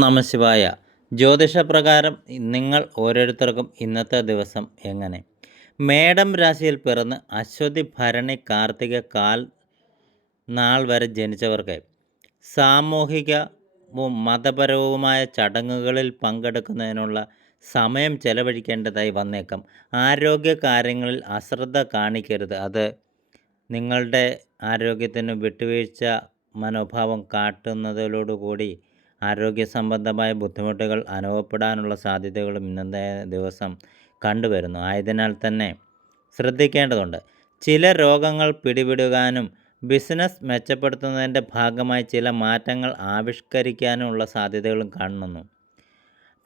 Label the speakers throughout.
Speaker 1: നമശിവായ ജ്യോതിഷപ്രകാരം നിങ്ങൾ ഓരോരുത്തർക്കും ഇന്നത്തെ ദിവസം എങ്ങനെ? മേടം രാശിയിൽ പിറന്ന് അശ്വതി ഭരണി കാർത്തിക കാൽ നാൾ വരെ ജനിച്ചവർക്ക് സാമൂഹികവും മതപരവുമായ ചടങ്ങുകളിൽ പങ്കെടുക്കുന്നതിനുള്ള സമയം ചെലവഴിക്കേണ്ടതായി വന്നേക്കാം. ആരോഗ്യ കാര്യങ്ങളിൽ അശ്രദ്ധ കാണിക്കരുത്. അത് നിങ്ങളുടെ ആരോഗ്യത്തിന് വിട്ടുവീഴ്ച മനോഭാവം കാട്ടുന്നതിലോടുകൂടി ആരോഗ്യ സംബന്ധമായ ബുദ്ധിമുട്ടുകൾ അനുഭവപ്പെടാനുള്ള സാധ്യതകളും ഇന്നത്തെ ദിവസം കണ്ടുവരുന്നു. ആയതിനാൽ തന്നെ ശ്രദ്ധിക്കേണ്ടതുണ്ട്. ചില രോഗങ്ങൾ പിടിപെടുവാനും ബിസിനസ് മെച്ചപ്പെടുത്തുന്നതിന്റെ ഭാഗമായി ചില മാറ്റങ്ങൾ ആവിഷ്കരിക്കാനുമുള്ള സാധ്യതകളും കാണുന്നു.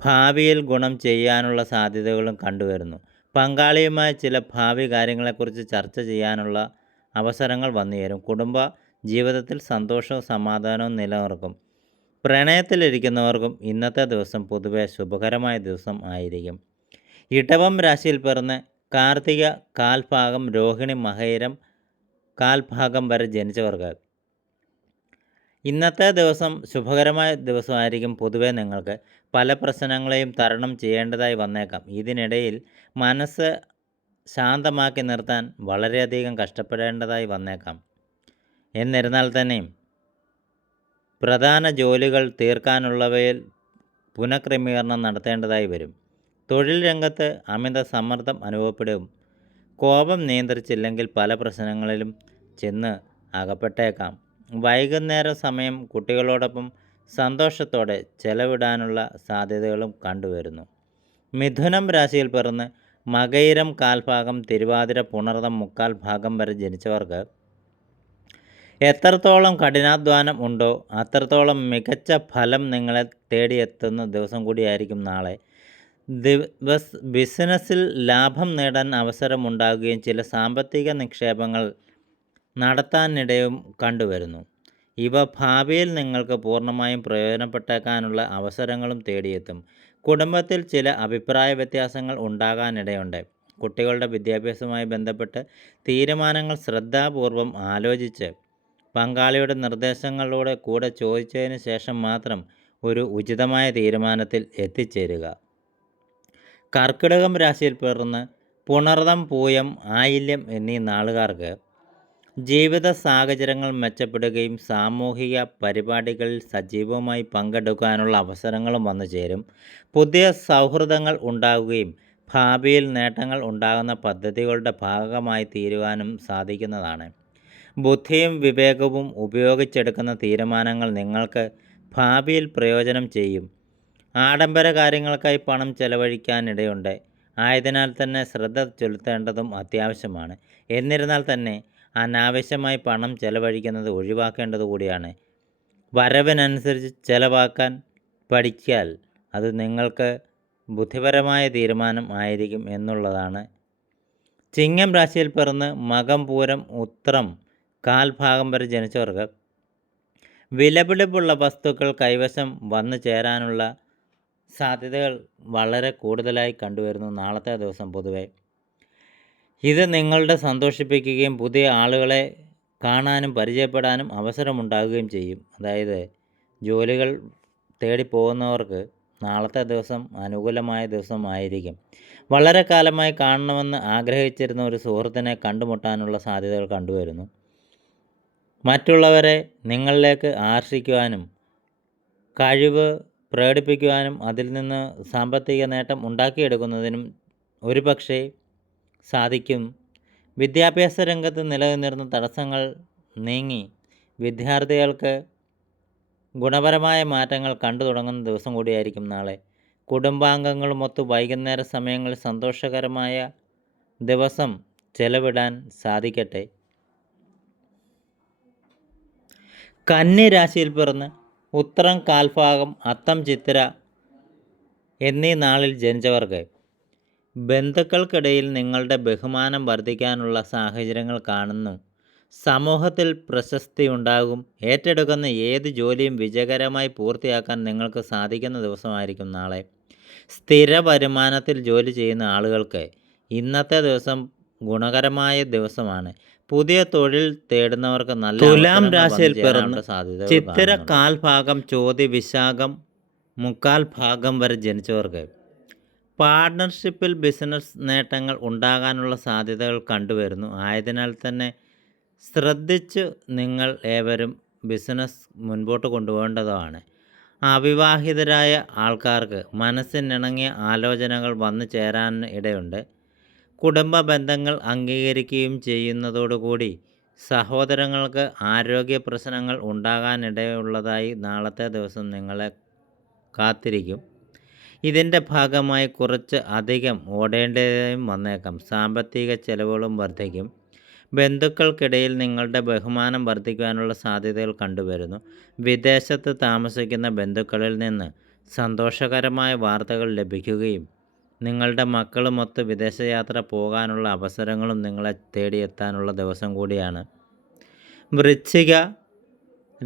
Speaker 1: ഭാവിയിൽ ഗുണം ചെയ്യാനുള്ള സാധ്യതകളും കണ്ടുവരുന്നു. പങ്കാളിയുമായി ചില ഭാവി കാര്യങ്ങളെക്കുറിച്ച് ചർച്ച ചെയ്യാനുള്ള അവസരങ്ങൾ വന്നുചേരും. കുടുംബ ജീവിതത്തിൽ സന്തോഷവും സമാധാനവും നിലനിർക്കും. പ്രണയത്തിലിരിക്കുന്നവർക്കും ഇന്നത്തെ ദിവസം പൊതുവെ ശുഭകരമായ ദിവസം ആയിരിക്കും. ഇടവം രാശിയിൽ പിറന്ന് കാർത്തിക കാൽഭാഗം രോഹിണി മഹേരം കാൽഭാഗം വരെ ജനിച്ചവർക്ക് ഇന്നത്തെ ദിവസം ശുഭകരമായ ദിവസമായിരിക്കും പൊതുവെ നിങ്ങൾക്ക്. പല പ്രശ്നങ്ങളെയും തരണം ചെയ്യേണ്ടതായി വന്നേക്കാം. ഇതിനിടയിൽ മനസ്സ് ശാന്തമാക്കി നിർത്താൻ വളരെയധികം കഷ്ടപ്പെടേണ്ടതായി വന്നേക്കാം. എന്നിരുന്നാൽ തന്നെയും പ്രധാന ജോലികൾ തീർക്കാനുള്ളവയിൽ പുനഃക്രമീകരണം നടത്തേണ്ടതായി വരും. തൊഴിൽ രംഗത്ത് അമിത സമ്മർദ്ദം അനുഭവപ്പെടും. കോപം നിയന്ത്രിച്ചില്ലെങ്കിൽ പല പ്രശ്നങ്ങളിലും ചെന്ന് അകപ്പെട്ടേക്കാം. വൈകുന്നേര സമയം കുട്ടികളോടൊപ്പം സന്തോഷത്തോടെ ചെലവിടാനുള്ള സാധ്യതകളും കണ്ടുവരുന്നു. മിഥുനം രാശിയിൽ പിറന്ന് മകയിരം കാൽഭാഗം തിരുവാതിര പുണർതം മുക്കാൽ ഭാഗം വരെ ജനിച്ചവർക്ക് എത്രത്തോളം കഠിനാധ്വാനം ഉണ്ടോ അത്രത്തോളം മികച്ച ഫലം നിങ്ങളെ തേടിയെത്തുന്ന ദിവസം കൂടിയായിരിക്കും നാളെ. ദിവസ് ബിസിനസ്സിൽ ലാഭം നേടാൻ അവസരമുണ്ടാകുകയും ചില സാമ്പത്തിക നിക്ഷേപങ്ങൾ നടത്താനിടയും കണ്ടുവരുന്നു. ഇവ ഭാവിയിൽ നിങ്ങൾക്ക് പൂർണമായും പ്രയോജനപ്പെട്ടേക്കാനുള്ള അവസരങ്ങളും തേടിയെത്തും. കുടുംബത്തിൽ ചില അഭിപ്രായ വ്യത്യാസങ്ങൾ ഉണ്ടാകാനിടയുണ്ട്. കുട്ടികളുടെ വിദ്യാഭ്യാസവുമായി ബന്ധപ്പെട്ട് തീരുമാനങ്ങൾ ശ്രദ്ധാപൂർവം ആലോചിച്ച് പങ്കാളിയുടെ നിർദ്ദേശങ്ങളിലൂടെ കൂടെ ചോദിച്ചതിന് ശേഷം മാത്രം ഒരു ഉചിതമായ തീരുമാനത്തിൽ എത്തിച്ചേരുക. കർക്കിടകം രാശിയിൽ പിറന്ന് പുണർതം പൂയം ആയില്യം എന്നീ നാളുകാർക്ക് ജീവിത സാഹചര്യങ്ങൾ മെച്ചപ്പെടുകയും സാമൂഹിക പരിപാടികളിൽ സജീവമായി പങ്കെടുക്കാനുള്ള അവസരങ്ങളും വന്നു ചേരും. പുതിയ സൗഹൃദങ്ങൾ ഉണ്ടാവുകയും ഭാവിയിൽ നേട്ടങ്ങൾ ഉണ്ടാകുന്ന പദ്ധതികളുടെ ഭാഗമായി തീരുവാനും സാധിക്കുന്നതാണ്. ബുദ്ധിയും വിവേകവും ഉപയോഗിച്ചെടുക്കുന്ന തീരുമാനങ്ങൾ നിങ്ങൾക്ക് ഭാവിയിൽ പ്രയോജനം ചെയ്യും. ആഡംബര കാര്യങ്ങൾക്കായി പണം ചെലവഴിക്കാനിടയുണ്ട്. ആയതിനാൽ തന്നെ ശ്രദ്ധ ചെലുത്തേണ്ടതും അത്യാവശ്യമാണ്. എന്നിരുന്നാൽ തന്നെ അനാവശ്യമായി പണം ചെലവഴിക്കുന്നത് ഒഴിവാക്കേണ്ടത് കൂടിയാണ്. വരവിനനുസരിച്ച് ചെലവാക്കാൻ പഠിച്ചാൽ അത് നിങ്ങൾക്ക് ബുദ്ധിപരമായ തീരുമാനം ആയിരിക്കും എന്നുള്ളതാണ്. ചിങ്ങം രാശിയിൽ പിറന്ന് മകം പൂരം ഉത്രം കാൽഭാഗം വരെ ജനിച്ചവർക്ക് വിലപിടിപ്പുള്ള വസ്തുക്കൾ കൈവശം വന്നു ചേരാനുള്ള സാധ്യതകൾ വളരെ കൂടുതലായി കണ്ടുവരുന്നു നാളത്തെ ദിവസം പൊതുവെ. ഇത് നിങ്ങളുടെ സന്തോഷിപ്പിക്കുകയും പുതിയ ആളുകളെ കാണാനും പരിചയപ്പെടാനും അവസരമുണ്ടാകുകയും ചെയ്യും. അതായത് ജോലികൾ തേടി പോകുന്നവർക്ക് നാളത്തെ ദിവസം അനുകൂലമായ ദിവസമായിരിക്കും. വളരെ കാലമായി കാണണമെന്ന് ആഗ്രഹിച്ചിരുന്ന ഒരു സുഹൃത്തിനെ കണ്ടുമുട്ടാനുള്ള സാധ്യതകൾ കണ്ടുവരുന്നു. മറ്റുള്ളവരെ നിങ്ങളിലേക്ക് ആകർഷിക്കുവാനും കഴിവ് പ്രകടിപ്പിക്കുവാനും അതിൽ നിന്ന് സാമ്പത്തിക നേട്ടം ഉണ്ടാക്കിയെടുക്കുന്നതിനും ഒരുപക്ഷെ സാധിക്കും. വിദ്യാഭ്യാസ രംഗത്ത് നിലനിന്നിരുന്ന തടസ്സങ്ങൾ നീങ്ങി വിദ്യാർത്ഥികൾക്ക് ഗുണപരമായ മാറ്റങ്ങൾ കണ്ടു തുടങ്ങുന്ന ദിവസം കൂടിയായിരിക്കും നാളെ. കുടുംബാംഗങ്ങളുമൊത്ത് വൈകുന്നേര സമയങ്ങളിൽ സന്തോഷകരമായ ദിവസം ചെലവിടാൻ സാധിക്കട്ടെ. കന്നി രാശിയിൽ പിറന്ന് ഉത്തരം കാൽഭാഗം അത്തം ചിത്തിര എന്നീ നാളിൽ ജനിച്ചവർക്ക് ബന്ധുക്കൾക്കിടയിൽ നിങ്ങളുടെ ബഹുമാനം വർദ്ധിക്കാനുള്ള സാഹചര്യങ്ങൾ കാണുന്നു. സമൂഹത്തിൽ പ്രശസ്തി ഉണ്ടാകും. ഏറ്റെടുക്കുന്ന ഏത് ജോലിയും വിജയകരമായി പൂർത്തിയാക്കാൻ നിങ്ങൾക്ക് സാധിക്കുന്ന ദിവസമായിരിക്കും നാളെ. സ്ഥിര വരുമാനത്തിൽ ജോലി ചെയ്യുന്ന ആളുകൾക്ക് ഇന്നത്തെ ദിവസം ഗുണകരമായ ദിവസമാണ്. പുതിയ തൊഴിൽ തേടുന്നവർക്ക് നല്ല
Speaker 2: തുലാം രാശിയിൽ പിറന്ന് ചിത്തിര കാൽഭാഗം ചോതി വിശാഖം
Speaker 1: മുക്കാൽ ഭാഗം വരെ ജനിച്ചവർക്ക് പാർട്ട്ണർഷിപ്പിൽ ബിസിനസ് നേട്ടങ്ങൾ ഉണ്ടാകാനുള്ള സാധ്യതകൾ കണ്ടുവരുന്നു. ആയതിനാൽ തന്നെ ശ്രദ്ധിച്ച് നിങ്ങൾ ഏവരും ബിസിനസ് മുൻപോട്ട് കൊണ്ടുപോകേണ്ടതാണ്. അവിവാഹിതരായ ആൾക്കാർക്ക് മനസ്സിനിണങ്ങിയ ആലോചനകൾ വന്നു ചേരാൻ ഇടയുണ്ട്. കുടുംബ ബന്ധങ്ങൾ അംഗീകരിക്കുകയും ചെയ്യുന്നതോടുകൂടി സഹോദരങ്ങൾക്ക് ആരോഗ്യ പ്രശ്നങ്ങൾ ഉണ്ടാകാനിടയുള്ളതായി നാളത്തെ ദിവസം നിങ്ങളെ കാത്തിരിക്കും. ഇതിന്റെ ഭാഗമായി കുറച്ച് അധികം ഓടേണ്ടതായും വന്നേക്കാം. സാമ്പത്തിക ചെലവുകളും വർദ്ധിക്കും. ബന്ധുക്കൾക്കിടയിൽ നിങ്ങളുടെ ബഹുമാനം വർദ്ധിക്കുവാനുള്ള സാധ്യതകൾ കണ്ടുവരുന്നു. വിദേശത്ത് താമസിക്കുന്ന ബന്ധുക്കളിൽ നിന്ന് സന്തോഷകരമായ വാർത്തകൾ ലഭിക്കുകയും നിങ്ങളുടെ മക്കളുമൊത്ത് വിദേശയാത്ര പോകാനുള്ള അവസരങ്ങളും നിങ്ങളെ തേടിയെത്താനുള്ള ദിവസം കൂടിയാണ്. വൃശ്ചിക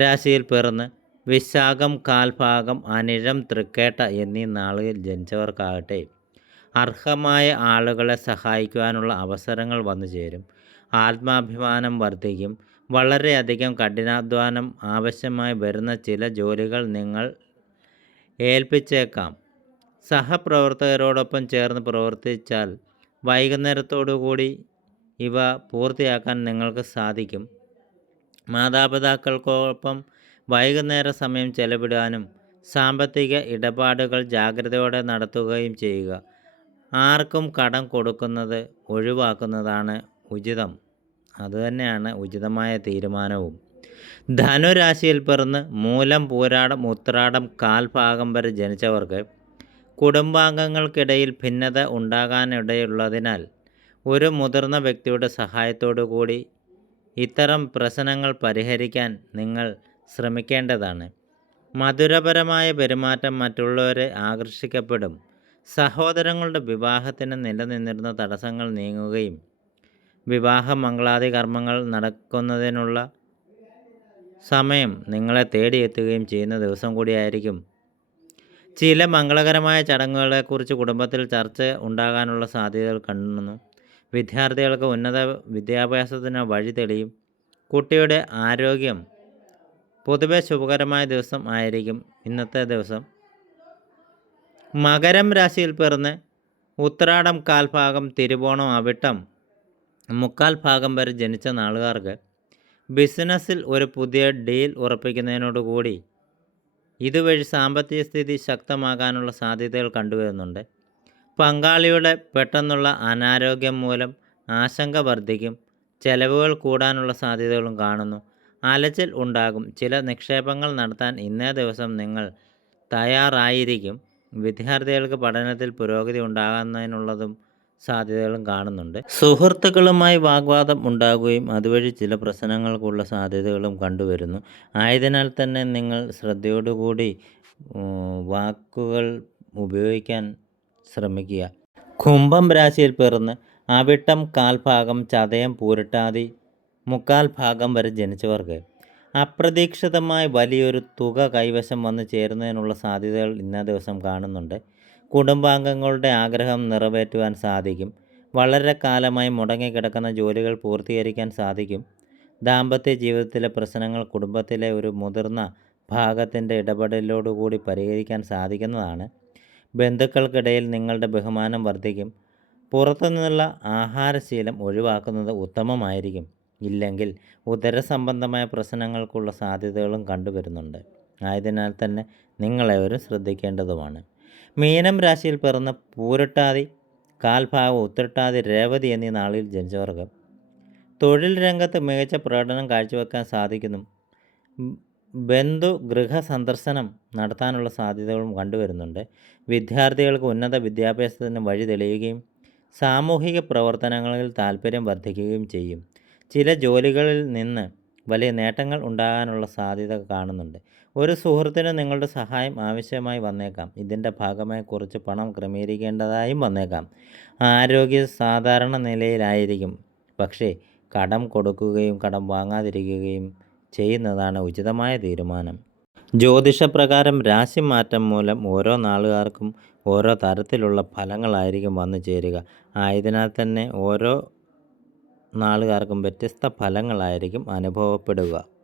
Speaker 1: രാശിയിൽ പിറന്ന് വിശാഖം കാൽഭാഗം അനിഴം തൃക്കേട്ട എന്നീ നാളുകളിൽ ജനിച്ചവർക്കാകട്ടെ. അർഹമായ ആളുകളെ സഹായിക്കുവാനുള്ള അവസരങ്ങൾ വന്നു ചേരും. ആത്മാഭിമാനം വർദ്ധിക്കും. വളരെയധികം കഠിനാധ്വാനം ആവശ്യമായി വരുന്ന ചില ജോലികൾ നിങ്ങൾ ഏൽപ്പിച്ചേക്കാം. സഹപ്രവർത്തകരോടൊപ്പം ചേർന്ന് പ്രവർത്തിച്ചാൽ വൈകുന്നേരത്തോടുകൂടി ഇവ പൂർത്തിയാക്കാൻ നിങ്ങൾക്ക് സാധിക്കും. മാതാപിതാക്കൾക്കൊപ്പം വൈകുന്നേര സമയം ചെലവിടാനും സാമ്പത്തിക ഇടപാടുകൾ ജാഗ്രതയോടെ നടത്തുകയും ചെയ്യുക. ആർക്കും കടം കൊടുക്കുന്നത് ഒഴിവാക്കുന്നതാണ് ഉചിതം. അതുതന്നെയാണ് ഉചിതമായ തീരുമാനവും. ധനുരാശിയിൽ പിറന്ന് മൂലം പൂരാടം ഉത്രാടം കാൽഭാഗം വരെ ജനിച്ചവർക്ക് കുടുംബാംഗങ്ങൾക്കിടയിൽ ഭിന്നത ഉണ്ടാകാനിടയുള്ളതിനാൽ ഒരു മുതിർന്ന വ്യക്തിയുടെ കൂടി ഇത്തരം പ്രശ്നങ്ങൾ പരിഹരിക്കാൻ നിങ്ങൾ ശ്രമിക്കേണ്ടതാണ്. മധുരപരമായ പെരുമാറ്റം മറ്റുള്ളവരെ ആകർഷിക്കപ്പെടും. സഹോദരങ്ങളുടെ വിവാഹത്തിന് നിലനിന്നിരുന്ന തടസ്സങ്ങൾ നീങ്ങുകയും വിവാഹ മംഗളാദി കർമ്മങ്ങൾ നടക്കുന്നതിനുള്ള സമയം നിങ്ങളെ തേടിയെത്തുകയും ചെയ്യുന്ന ദിവസം കൂടിയായിരിക്കും ചില മംഗളകരമായ ചടങ്ങുകളെക്കുറിച്ച് കുടുംബത്തിൽ ചർച്ച ഉണ്ടാകാനുള്ള സാധ്യതകൾ കാണുന്നു വിദ്യാർത്ഥികൾക്ക് ഉന്നത വിദ്യാഭ്യാസത്തിന് വഴി തെളിയും. കുട്ടിയുടെ ആരോഗ്യം പൊതുവെ ശുഭകരമായ ദിവസം ആയിരിക്കും ഇന്നത്തെ ദിവസം. മകരം രാശിയിൽ പിറന്ന് ഉത്രാടം കാൽഭാഗം തിരുവോണം അവിട്ടം മുക്കാൽ ഭാഗം വരെ ജനിച്ച നാളുകാർക്ക് ബിസിനസ്സിൽ ഒരു പുതിയ ഡീൽ ഉറപ്പിക്കുന്നതിനോടുകൂടി ഇതുവഴി സാമ്പത്തിക സ്ഥിതി ശക്തമാകാനുള്ള സാധ്യതകൾ കണ്ടുവരുന്നുണ്ട്. പങ്കാളിയുടെ പെട്ടെന്നുള്ള അനാരോഗ്യം മൂലം ആശങ്ക വർദ്ധിക്കും. ചെലവുകൾ കൂടാനുള്ള സാധ്യതകളും കാണുന്നു. അലച്ചിൽ ഉണ്ടാകും. ചില നിക്ഷേപങ്ങൾ നടത്താൻ ഇന്നേ ദിവസം നിങ്ങൾ തയ്യാറായിരിക്കും. വിദ്യാർത്ഥികൾക്ക് പഠനത്തിൽ പുരോഗതി ഉണ്ടാകുന്നതിനുള്ളതും സാധ്യതകളും കാണുന്നുണ്ട്. സുഹൃത്തുക്കളുമായി വാഗ്വാദം ഉണ്ടാകുകയും അതുവഴി ചില പ്രശ്നങ്ങൾക്കുള്ള സാധ്യതകളും കണ്ടുവരുന്നു. ആയതിനാൽ തന്നെ നിങ്ങൾ ശ്രദ്ധയോടുകൂടി വാക്കുകൾ ഉപയോഗിക്കാൻ ശ്രമിക്കുക. കുംഭം രാശിയിൽ പിറന്ന് അവിട്ടം കാൽഭാഗം ചതയം പൂരട്ടാതി മുക്കാൽ ഭാഗം വരെ ജനിച്ചവർക്ക് അപ്രതീക്ഷിതമായി വലിയൊരു തുക കൈവശം വന്ന് ചേരുന്നതിനുള്ള സാധ്യതകൾ ഇന്നേ ദിവസം കാണുന്നുണ്ട്. കുടുംബാംഗങ്ങളുടെ ആഗ്രഹം നിറവേറ്റുവാൻ സാധിക്കും. വളരെ കാലമായി മുടങ്ങിക്കിടക്കുന്ന ജോലികൾ പൂർത്തീകരിക്കാൻ സാധിക്കും. ദാമ്പത്യ ജീവിതത്തിലെ പ്രശ്നങ്ങൾ കുടുംബത്തിലെ ഒരു മുതിർന്ന ഭാഗത്തിന്റെ ഇടപെടലോടുകൂടി പരിഹരിക്കാൻ സാധിക്കുന്നതാണ്. ബന്ധുക്കൾക്കിടയിൽ നിങ്ങളുടെ ബഹുമാനം വർദ്ധിക്കും. പുറത്തുനിന്നുള്ള ആഹാരശീലം ഒഴിവാക്കുന്നത് ഉത്തമമായിരിക്കും. ഇല്ലെങ്കിൽ ഉദരസംബന്ധമായ പ്രശ്നങ്ങൾക്കുള്ള സാധ്യതകളും കണ്ടുവരുന്നുണ്ട്. ആയതിനാൽ തന്നെ നിങ്ങളെവരും ശ്രദ്ധിക്കേണ്ടതുമാണ്. മീനം രാശിയിൽ പിറന്ന പൂരട്ടാതി കാൽഭാഗം ഉത്രട്ടാതി രേവതി എന്നീ നാളിൽ ജനിച്ചവർക്ക് തൊഴിൽ രംഗത്ത് മികച്ച പ്രകടനം കാഴ്ചവെക്കാൻ സാധിക്കുന്നു. ബന്ധു ഗൃഹ സന്ദർശനം നടത്താനുള്ള സാധ്യതകളും കണ്ടുവരുന്നുണ്ട്. വിദ്യാർത്ഥികൾക്ക് ഉന്നത വിദ്യാഭ്യാസത്തിന് വഴി തെളിയുകയും സാമൂഹിക പ്രവർത്തനങ്ങളിൽ താല്പര്യം വർദ്ധിക്കുകയും ചെയ്യും. ചില ജോലികളിൽ നിന്ന് വലിയ നേട്ടങ്ങൾ ഉണ്ടാകാനുള്ള സാധ്യത കാണുന്നുണ്ട്. ഒരു സുഹൃത്തിന് നിങ്ങളുടെ സഹായം ആവശ്യമായി വന്നേക്കാം. ഇതിന്റെ ഭാഗമായി കുറച്ച് പണം ക്രമീകരിക്കേണ്ടതായും വന്നേക്കാം. ആരോഗ്യ സാധാരണ നിലയിലായിരിക്കും. പക്ഷേ കടം കൊടുക്കുകയും കടം വാങ്ങാതിരിക്കുകയും ചെയ്യുന്നതാണ് ഉചിതമായ തീരുമാനം. ജ്യോതിഷപ്രകാരം രാശിമാറ്റം മൂലം ഓരോ നാളുകാർക്കും ഓരോ തരത്തിലുള്ള ഫലങ്ങളായിരിക്കും വന്നു ചേരുക. ആയതിനാൽ തന്നെ ഓരോ നാളുകാർക്കും വ്യത്യസ്ത ഫലങ്ങളായിരിക്കും അനുഭവപ്പെടുക.